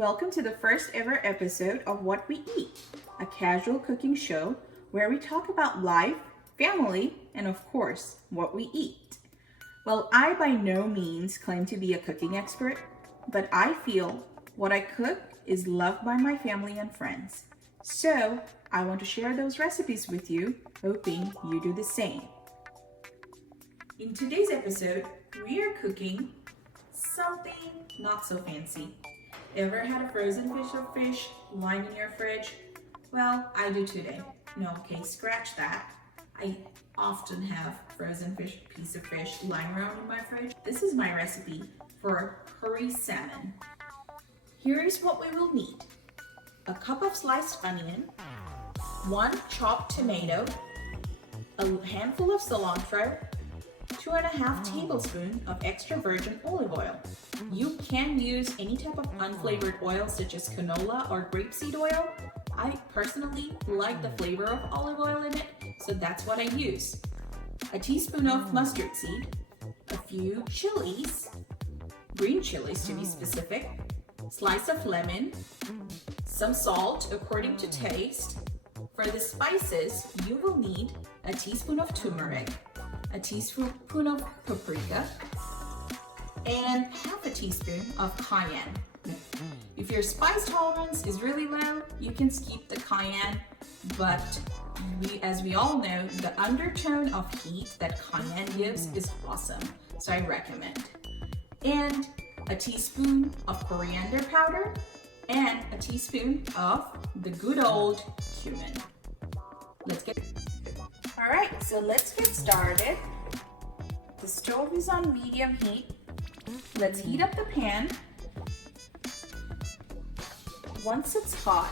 Welcome to the first ever episode of What We Eat, a casual cooking show where we talk about life, family, and of course, what we eat. Well, I by no means claim to be a cooking expert, but I feel what I cook is loved by my family and friends. So I want to share those recipes with you, hoping you do the same. In today's episode, we are cooking something not so fancy. Ever had a frozen fish or fish lying in your fridge? Well, I do today. No, okay, scratch that. I often have frozen piece of fish lying around in my fridge. This is my recipe for curry salmon. Here is what we will need. A cup of sliced onion, 1 chopped tomato, a handful of cilantro, 2.5 tablespoons of extra virgin olive oil. You can use any type of unflavored oil such as canola or grapeseed oil. I personally like the flavor of olive oil in it, so that's what I use. A teaspoon of mustard seed, a few chilies, green chilies to be specific, slice of lemon, some salt according to taste. For the spices, you will need a teaspoon of turmeric, a teaspoon of paprika, and half a teaspoon of cayenne. If your spice tolerance is really low, you can skip the cayenne, but as we all know, the undertone of heat that cayenne gives is awesome, so I recommend. And a teaspoon of coriander powder, and a teaspoon of the good old cumin. Alright, so let's get started. The stove is on medium heat. Let's heat up the pan. Once it's hot,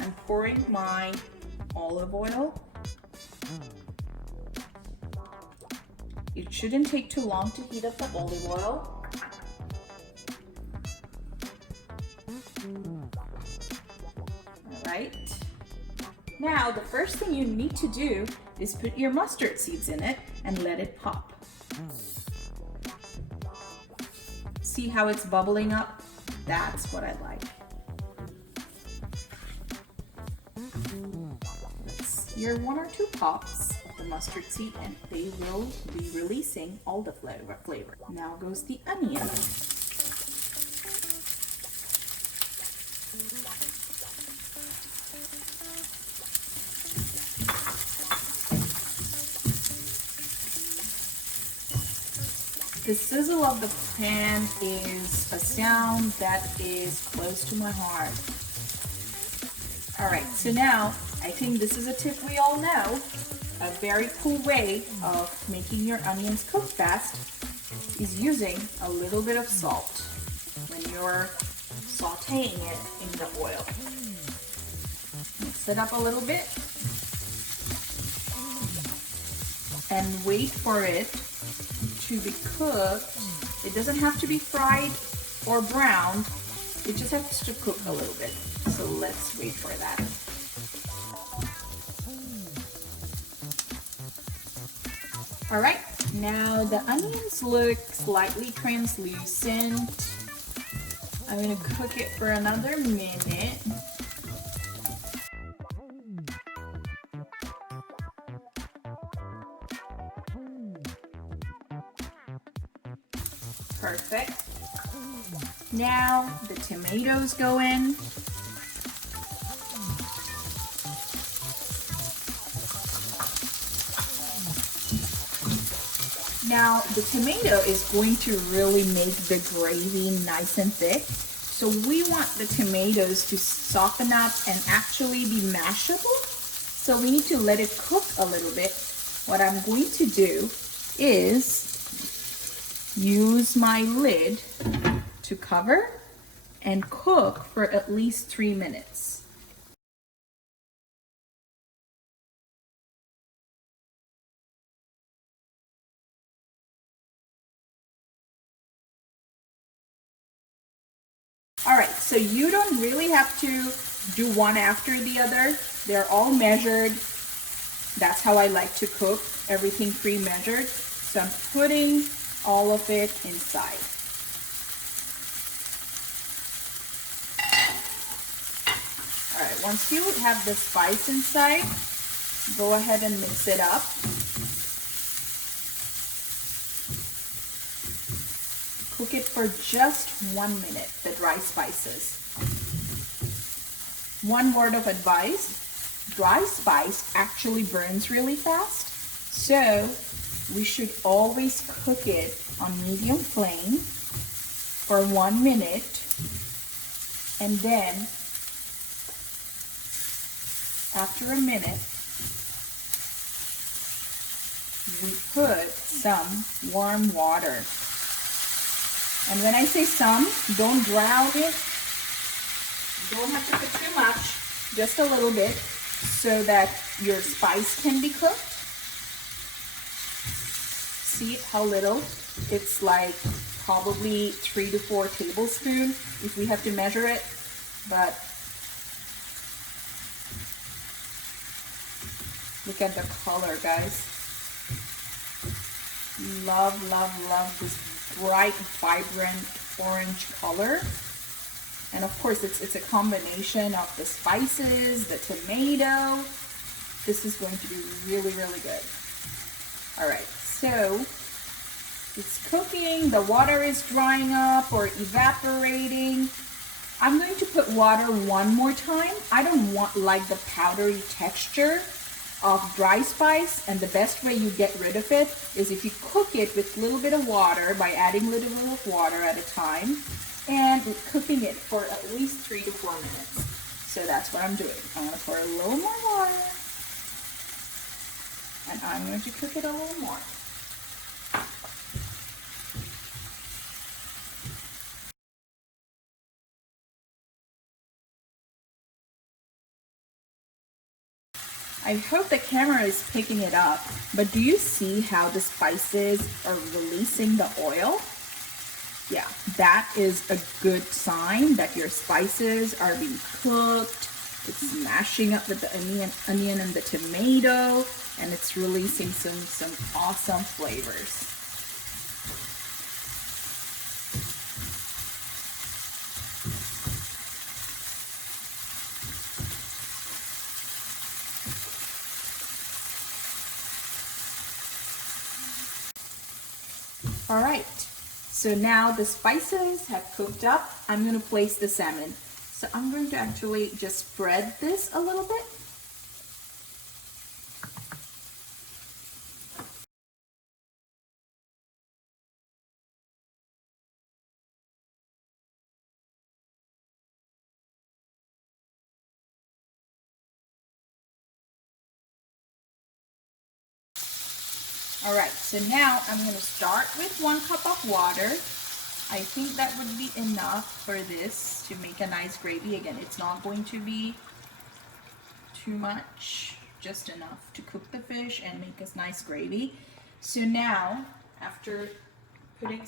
I'm pouring my olive oil. It shouldn't take too long to heat up the olive oil. Alright. Now, the first thing you need to do is put your mustard seeds in it and let it pop. See how it's bubbling up? That's what I like. Let's hear 1 or 2 pops of the mustard seed and they will be releasing all the flavor. Now goes the onion. The sizzle of the pan is a sound that is close to my heart. Alright, so now I think this is a tip we all know. A very cool way of making your onions cook fast is using a little bit of salt when you're sauteing it in the oil. Mix it up a little bit and wait for it to be cooked. It doesn't have to be fried or browned. It just has to cook a little bit. So let's wait for that. All right, now the onions look slightly translucent. I'm gonna cook it for another minute. Perfect. Now the tomatoes go in. Now the tomato is going to really make the gravy nice and thick. So we want the tomatoes to soften up and actually be mashable. So we need to let it cook a little bit. What I'm going to do is use my lid to cover and cook for at least 3 minutes. All right, so you don't really have to do one after the other. They're all measured. That's how I like to cook, everything pre-measured. So I'm putting all of it inside. once you have the spice inside, go ahead and mix it up. Cook it for just 1 minute, the dry spices. One word of advice, dry spice actually burns really fast, so we should always cook it on medium flame for 1 minute, and then after a minute we put some warm water. And when I say some, don't drown it. You don't have to put too much, just a little bit, so that your spice can be cooked. See how little? It's like probably 3 to 4 tablespoons if we have to measure it, but look at the color, guys. Love, love, love this bright, vibrant orange color. And of course, it's a combination of the spices, the tomato. This is going to be really, really good. All right, so it's cooking. The water is drying up or evaporating. I'm going to put water one more time. I don't want like the powdery texture of dry spice, and the best way you get rid of it is if you cook it with a little bit of water by adding a little bit of water at a time and cooking it for at least 3 to 4 minutes. So that's what I'm doing. I'm going to pour a little more water and I'm going to cook it a little more. I hope the camera is picking it up, but do you see how the spices are releasing the oil? Yeah, that is a good sign that your spices are being cooked. It's smashing up with the onion and the tomato, and it's releasing some awesome flavors. All right, so now the spices have cooked up. I'm going to place the salmon. So I'm going to actually just spread this a little bit. All right, so now I'm going to start with 1 cup of water. I think that would be enough for this to make a nice gravy. Again, it's not going to be too much, just enough to cook the fish and make a nice gravy. So now, after putting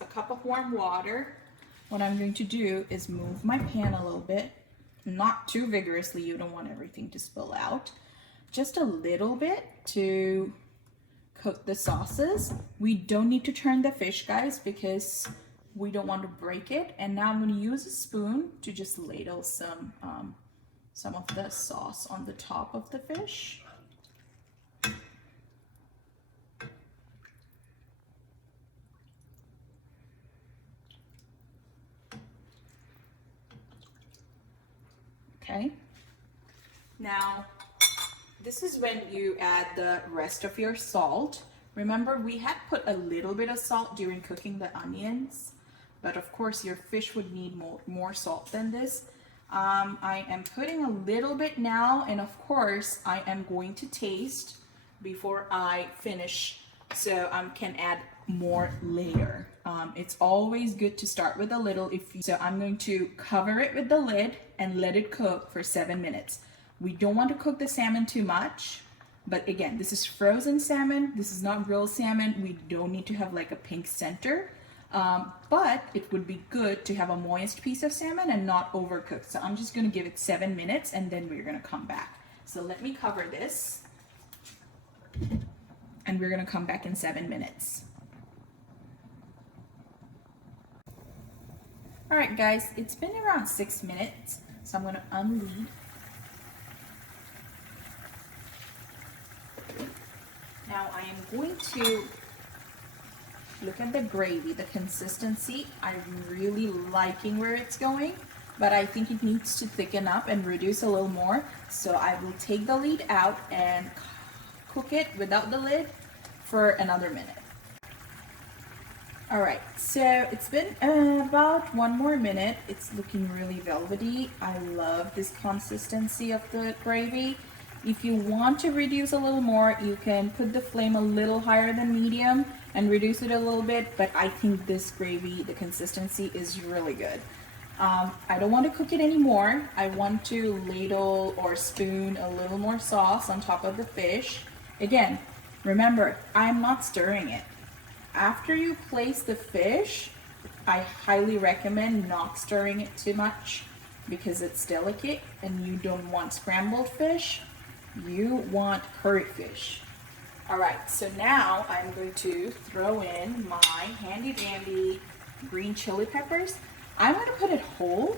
a cup of warm water, what I'm going to do is move my pan a little bit, not too vigorously. You don't want everything to spill out. Just a little bit to cook the sauces. We don't need to turn the fish, guys, because we don't want to break it. And now I'm going to use a spoon to just ladle some of the sauce on the top of the fish. Okay. Now, this is when you add the rest of your salt. Remember, we had put a little bit of salt during cooking the onions, but of course your fish would need more salt than this. I am putting a little bit now, and of course I am going to taste before I finish, so I can add more later. It's always good to start with a little. So I'm going to cover it with the lid and let it cook for 7 minutes. We don't want to cook the salmon too much, but again, this is frozen salmon. This is not grilled salmon. We don't need to have like a pink center, but it would be good to have a moist piece of salmon and not overcooked. So I'm just going to give it 7 minutes and then we're going to come back. So let me cover this and we're going to come back in 7 minutes. All right, guys, it's been around 6 minutes. So I'm going to unlead going to look at the gravy, the consistency. I'm really liking where it's going, but I think it needs to thicken up and reduce a little more. So I will take the lid out and cook it without the lid for another minute. All right, so it's been about 1 more minute. It's looking really velvety. I love this consistency of the gravy. If you want to reduce a little more, you can put the flame a little higher than medium and reduce it a little bit, but I think this gravy, the consistency is really good. I don't want to cook it anymore. I want to ladle or spoon a little more sauce on top of the fish. Again, remember, I'm not stirring it. After you place the fish, I highly recommend not stirring it too much because it's delicate and you don't want scrambled fish. You want curried fish. All right, so now I'm going to throw in my handy dandy green chili peppers. I'm going to put it whole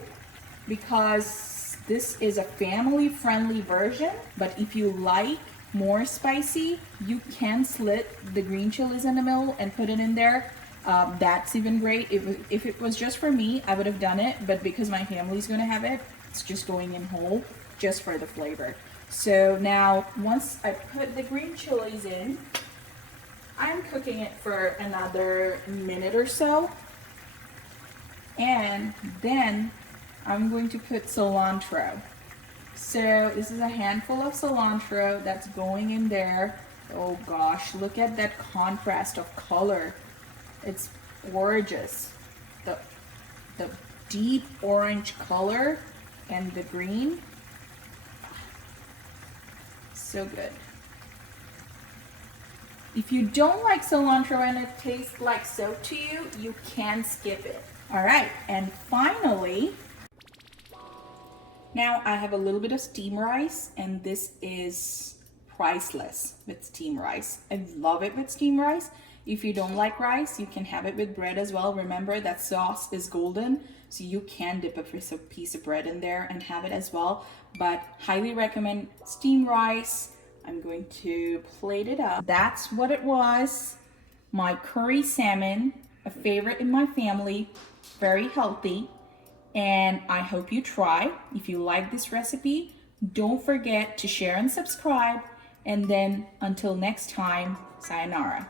because this is a family friendly version, but if you like more spicy, you can slit the green chilies in the middle and put it in there. That's even great. If it was just for me, I would have done it, but because my family's going to have it, it's just going in whole just for the flavor. So now once I put the green chilies in, I'm cooking it for another minute or so, and then I'm going to put cilantro. So this is a handful of cilantro that's going in there. Oh gosh, look at that contrast of color. It's gorgeous. The deep orange color and the green. So good. If you don't like cilantro and it tastes like soap to you, you can skip it. All right, and finally, now I have a little bit of steamed rice, and this is priceless with steamed rice. I love it with steamed rice. If you don't like rice, you can have it with bread as well. Remember that sauce is golden, so you can dip a piece of bread in there and have it as well. But highly recommend steamed rice. I'm going to plate it up. That's what it was. My curry salmon, a favorite in my family, very healthy. And I hope you try. If you like this recipe, don't forget to share and subscribe. And then until next time, sayonara.